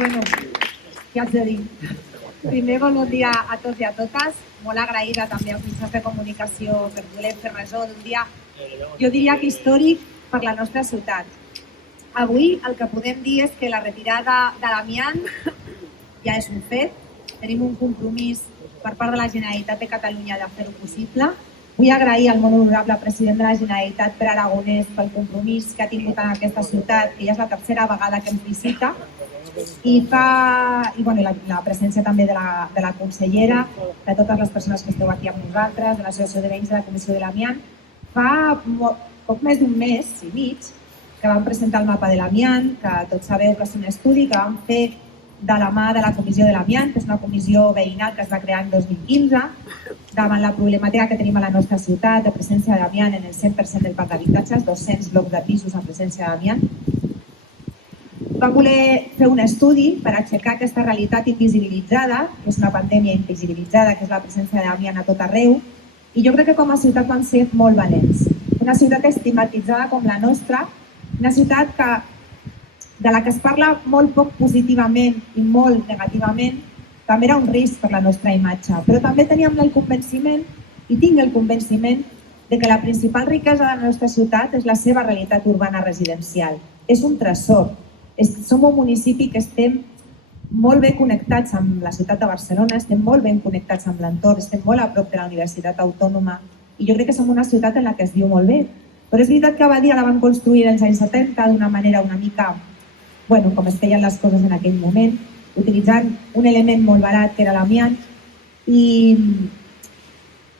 Bueno, què haig de dir? Primer, bon dia a tots i a totes. Molt agraïda també als mitjans de comunicació per voler fer ressò d'un dia, jo diria que històric per la nostra ciutat. Avui el que podem dir és que la retirada de l'amiant ja és un fet. Tenim un compromís per part de la Generalitat de Catalunya de fer-ho possible. Vull agrair al molt honorable president de la Generalitat, Pere Aragonès, pel compromís que ha tingut en aquesta ciutat, que ja és la tercera vegada que ens visita, i la presència també de la consellera, de totes les persones que esteu aquí amb nosaltres, de l'Associació de Veïns de la Comissió de l'Amiant. Fa poc més d'un mes i mig que vam presentar el mapa de l'amiant, que tots sabeu que és un estudi que vam fer de la mà de la Comissió de l'Amiant, que és una comissió veïnal que es va crear en 2015, davant la problemàtica que tenim a la nostra ciutat de presència d'amiant en el 100% del parc d'habitatges, 200 blocs de pisos amb presència d'amiant. Vam voler fer un estudi per aixecar aquesta realitat invisibilitzada, que és una pandèmia invisibilitzada, que és la presència d'amiant a tot arreu, i jo crec que com a ciutat vam ser molt valents. Una ciutat estigmatitzada com la nostra, una ciutat de la que es parla molt poc positivament i molt negativament, també era un risc per la nostra imatge, però també teníem el convenciment, i tinc el convenciment, de que la principal riquesa de la nostra ciutat és la seva realitat urbana residencial. És un tresor. Som un municipi que estem molt ben connectats amb la ciutat de Barcelona, estem molt ben connectats amb l'entorn, estem molt a prop de la Universitat Autònoma i jo crec que som una ciutat en la que es viu molt bé. Però és veritat que Badia la van construir als anys 70 d'una manera una mica, com es feien les coses en aquell moment, utilitzant un element molt barat que era l'amiant i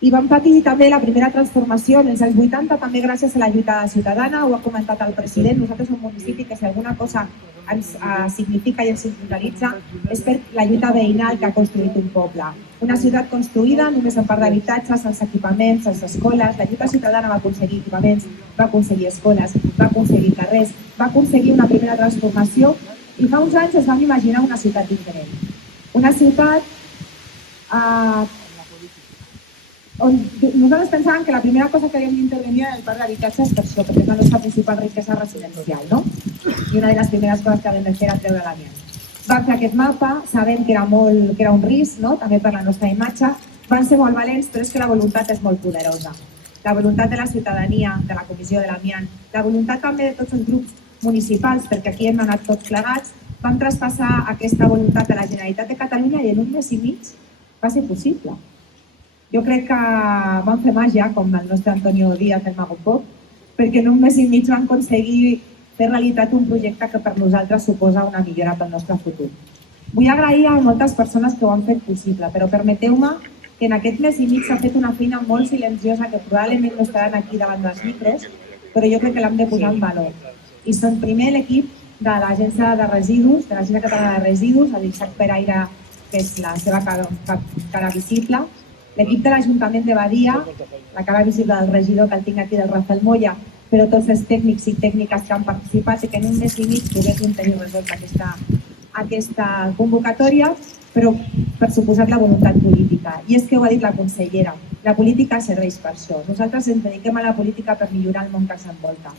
vam patir també la primera transformació en els anys 80, també gràcies a la lluita ciutadana, ho ha comentat el president. Nosaltres som un municipi que si alguna cosa ens significa i ens singularitza és per la lluita veïnal que ha construït un poble. Una ciutat construïda només en part d'habitatges, sense equipaments, sense escoles. La lluita ciutadana va aconseguir equipaments, va aconseguir escoles, va aconseguir carrers, va aconseguir una primera transformació i fa uns anys es vam imaginar una ciutat diferent. Una ciutat on nosaltres pensàvem que la primera cosa que havíem d'intervenir en el parc d'habitatges per això, perquè és la nostra principal riquesa residencial, no? I una de les primeres coses que havíem de fer era treure l'amiant. Vam fer aquest mapa, sabem que era un risc, no? També per la nostra imatge. Van ser molt valents, però és que la voluntat és molt poderosa. La voluntat de la ciutadania, de la Comissió de l'Amiant, la voluntat també de tots els grups municipals, perquè aquí hem anat tots plegats, vam traspassar aquesta voluntat a la Generalitat de Catalunya i en un mes i mig va ser possible. Jo crec que vam fer màgia, com el nostre Antonio Díaz del Mago Pop, perquè en un mes i mig vam aconseguir fer realitat un projecte que per nosaltres suposa una millora pel nostre futur. Vull agrair a moltes persones que ho han fet possible, però permeteu-me que en aquest mes i mig s'ha fet una feina molt silenciosa que probablement no estaran aquí davant dels micros, però jo crec que l'hem de posar en valor. I són primer l'equip de l'Agència de Residus, de l'Agència Catalana de Residus, el Isaac Peraire, que és la seva cara visible, l'equip de l'Ajuntament de Badia, la cara visible del regidor que el tinc aquí del Rafael Moya, però tots els tècnics i tècniques que han participat i que en un mes i mig poguessin tenir resolt aquesta convocatòria, però per suposat la voluntat política. I és que ho ha dit la consellera, la política serveix per això. Nosaltres ens dediquem a la política per millorar el món que ens envolta.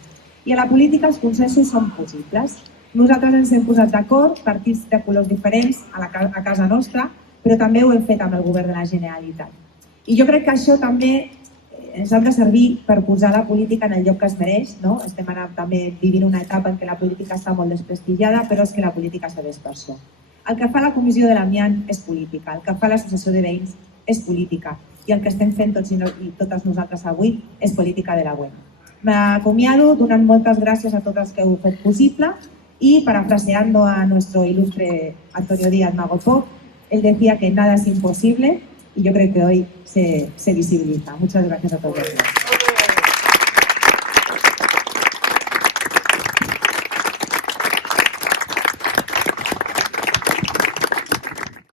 I a la política els consensos són possibles. Nosaltres ens hem posat d'acord, partits de colors diferents a casa nostra, però també ho hem fet amb el govern de la Generalitat. I jo crec que això també ens ha de servir per posar la política en el lloc que es mereix. Estem ara també vivint una etapa en què la política està molt desprestigiada, però és que la política serveix per això. El que fa la Comissió de l'Amiant és política, el que fa l'Associació de Veïns és política i el que estem fent tots i totes nosaltres avui és política de la buena. M'acomiado donant moltes gràcies a tots els que heu fet possible y parafraseando a nuestro ilustre Antonio Díaz Mago Pop, él decía que nada es imposible y yo creo que hoy se visibiliza. Muchas gracias a todos.